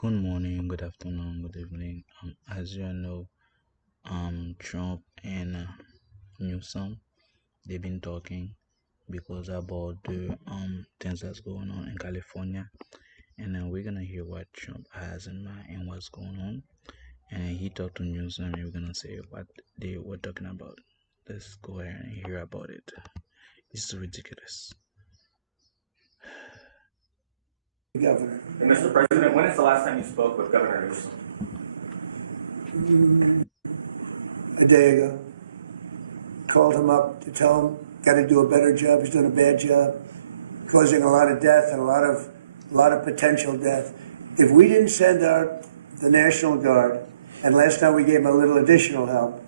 Good morning, good afternoon, good evening. As you know, Trump and Newsom, they've been talking because about the things that's going on in California, and we're gonna hear what Trump has in mind and what's going on. And he talked to Newsom, and we're gonna say what they were talking about. Let's go ahead and hear about it. It's ridiculous. Governor. And Mr. President, when is the last time you spoke with Governor Newsom? A day ago. Called him up to tell him, got to do a better job. He's doing a bad job, causing a lot of death and a lot of potential death. If we didn't send out the National Guard, and last time we gave him a little additional help,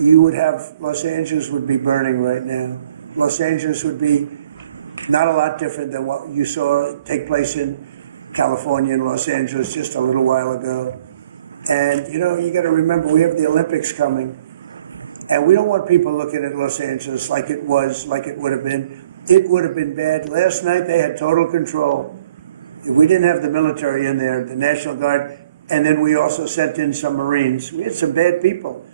you would have, Los Angeles would be burning right now. Los Angeles would be not a lot different than what you saw take place in California and Los Angeles just a little while ago. And, you got to remember, we have the Olympics coming. And we don't want people looking at Los Angeles like it was, like it would have been. It would have been bad. Last night, they had total control. If we didn't have the military in there, the National Guard, and then we also sent in some Marines, we had some bad people.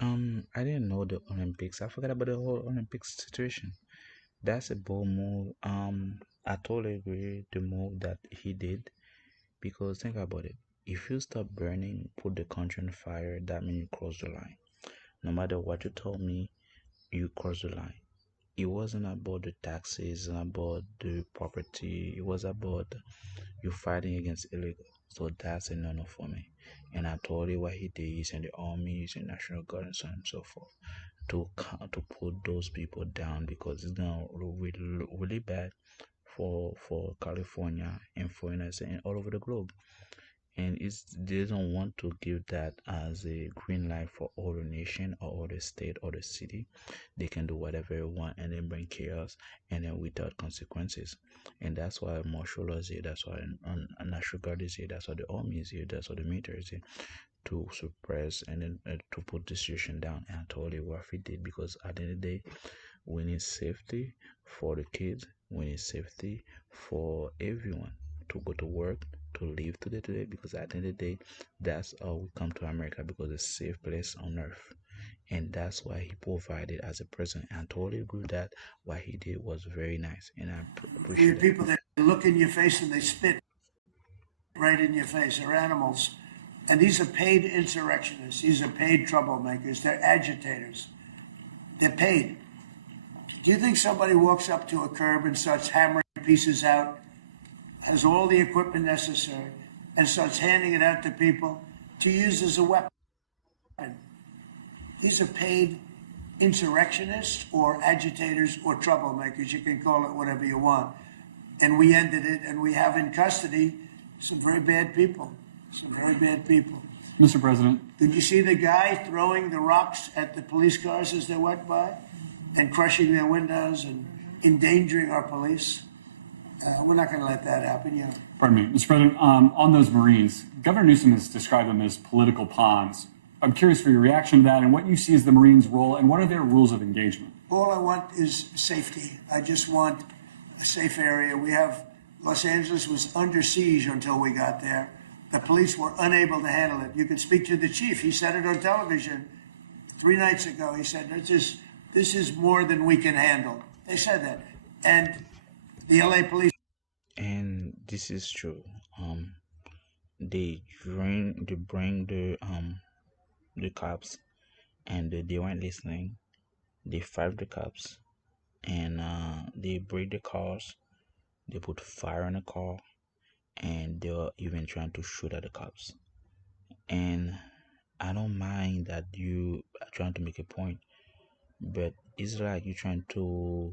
I didn't know the Olympics. I forgot about the whole Olympics situation. That's a bold move. I totally agree the move that he did because think about it. If you stop burning, put the country on fire, that means you cross the line. No matter what you told me, you cross the line. It wasn't about the taxes and about the property. It was about you fighting against illegal. So that's a no-no for me. And I told you what he did. He's in the army, he's in National Guard, and so on and so forth to put those people down because it's gonna really bad for California and for United States and all over the globe. And they don't want to give that as a green light for all the nation or all the state or the city. They can do whatever they want and then bring chaos and then without consequences. And that's why martial law is here. That's why National Guard is here. That's why the army is here. That's why the military is here to suppress and then to put the situation down. And I told you what we did because at the end of the day, we need safety for the kids. We need safety for everyone to go to work, to live today because at the end of the day, that's how we come to America because it's a safe place on earth. And that's why he provided as a president. And I totally agree with that. What he did was very nice. And I You appreciate have that. people that look in your face and they spit right in your face. They're animals. And these are paid insurrectionists. These are paid troublemakers. They're agitators. They're paid. Do you think somebody walks up to a curb and starts hammering pieces out, has all the equipment necessary, and starts handing it out to people to use as a weapon? These are paid insurrectionists or agitators or troublemakers. You can call it whatever you want. And we ended it, and we have in custody some very bad people. Some very bad people. Mr. President, Did you see the guy throwing the rocks at the police cars as they went by and crushing their windows and endangering our police? We're not going to let that happen, yeah. pardon me, Mr. President, on those Marines, Governor Newsom has described them as political pawns. I'm curious for your reaction to that and what you see as the Marines' role and what are their rules of engagement? All I want is safety. I just want a safe area. Los Angeles was under siege until we got there. The police were unable to handle it. You can speak to the chief. He said it on television 3 nights ago. He said, this is more than we can handle. They said that. And the LA police. And this is true. They bring the cops and they weren't listening. They fired the cops and they break the cars. They put fire in the car and they were even trying to shoot at the cops. And I don't mind that you are trying to make a point, but it's like you're trying to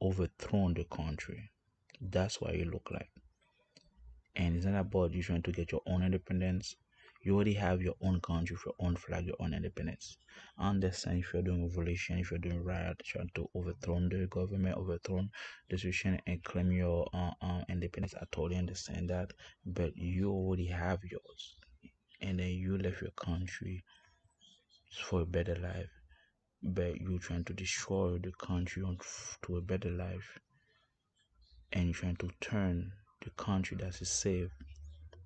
overthrow the country. That's what you look like. And it's not about you trying to get your own independence. You already have your own country, your own flag, your own independence. I understand if you're doing revolution, if you're doing riot, trying to overthrow the government, overthrow the situation, and claim your independence. I totally understand that, but you already have yours, and then you left your country for a better life, but you're trying to destroy the country to a better life, and you're trying to turn the country that is safe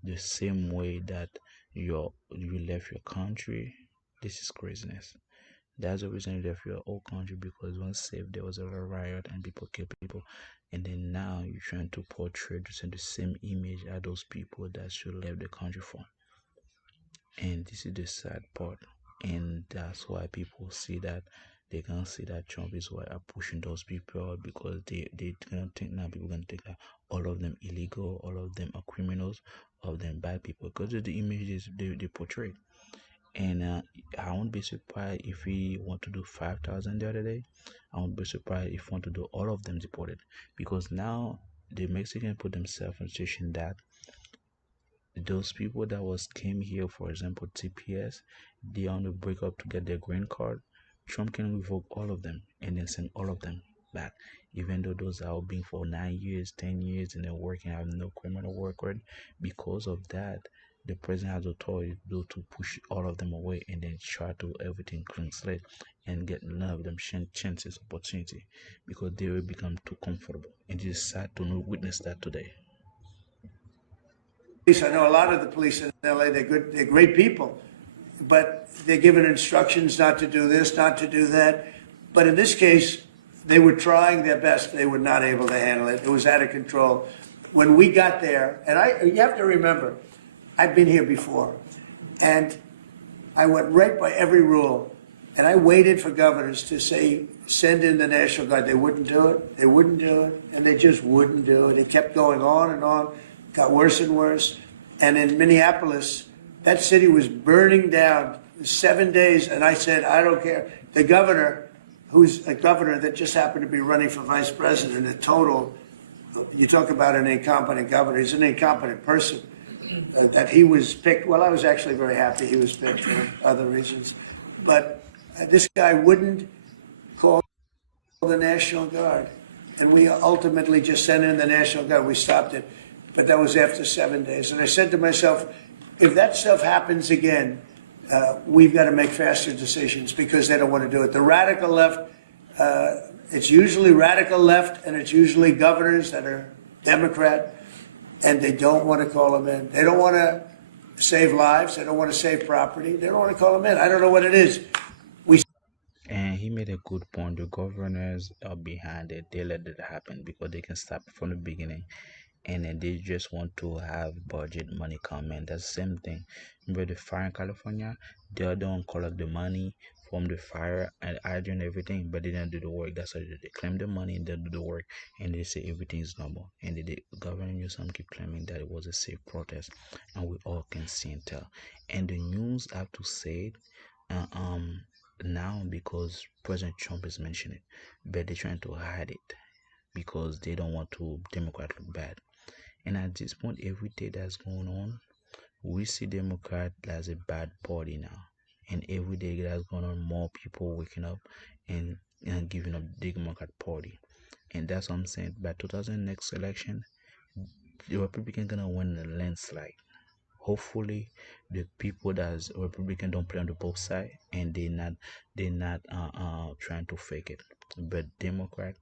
the same way that you left your country. This is craziness. That's the reason you left your old country, because once safe there was a riot and people kill people, and then now you're trying to portray the same image as those people that should leave the country for. And this is the sad part, and that's why people see that they can see that Trump is why are pushing those people out, because they gonna think now people gonna think that all of them illegal, all of them are criminals, all of them bad people, because of the images they portray. And I won't be surprised if we want to do 5,000 the other day. I won't be surprised if we want to do all of them deported, because now the Mexican put themselves in a situation that those people that was came here, for example, TPS, they want to break up to get their green card. Trump can revoke all of them and then send all of them back, even though those are being for 9 years, 10 years, and they're working, have no criminal record. Because of that, the president has authority to push all of them away and then try to everything clean slate and get none of them chances, opportunity, because they will become too comfortable. And it is sad to witness that today. I know a lot of the police in LA, they're good, they're great people, but they're given instructions not to do this, not to do that. But in this case, they were trying their best. They were not able to handle it. It was out of control. When we got there, you have to remember, I've been here before, and I went right by every rule, and I waited for governors to say, send in the National Guard. They wouldn't do it. They wouldn't do it, and they just wouldn't do it. It kept going on and on, got worse and worse. And in Minneapolis, that city was burning down 7 days, and I said, I don't care. The governor, who's a governor that just happened to be running for vice president, a total, you talk about an incompetent governor, he's an incompetent person. That he was picked, well, I was actually very happy he was picked for other reasons. But this guy wouldn't call the National Guard. And we ultimately just sent in the National Guard. We stopped it. But that was after 7 days. And I said to myself, if that stuff happens again, we've got to make faster decisions, because they don't want to do it. The radical left, it's usually radical left, and it's usually governors that are Democrat, and they don't want to call them in. They don't want to save lives. They don't want to save property. They don't want to call them in. I don't know what it is. We And he made a good point. The governors are behind it. They let it happen because they can stop from the beginning. And then they just want to have budget money come in. That's the same thing. Remember the fire in California? They don't collect the money from the fire and hydrant everything, but they didn't do the work. That's why they claim the money and they do the work, and they say everything is normal. And the Governor Newsom keep claiming that it was a safe protest, and we all can see and tell. And the news have to say it uh, um now because President Trump is mentioning it, but they're trying to hide it because they don't want to Democrat look bad. And at this point, every day that's going on, we see Democrat as a bad party now. And every day that's going on, more people waking up and giving up the Democrat Party. And that's what I'm saying. By 2000 next election, the Republican gonna win a landslide. Hopefully, the people that's Republican don't play on the both side, and they're not trying to fake it. But Democrat,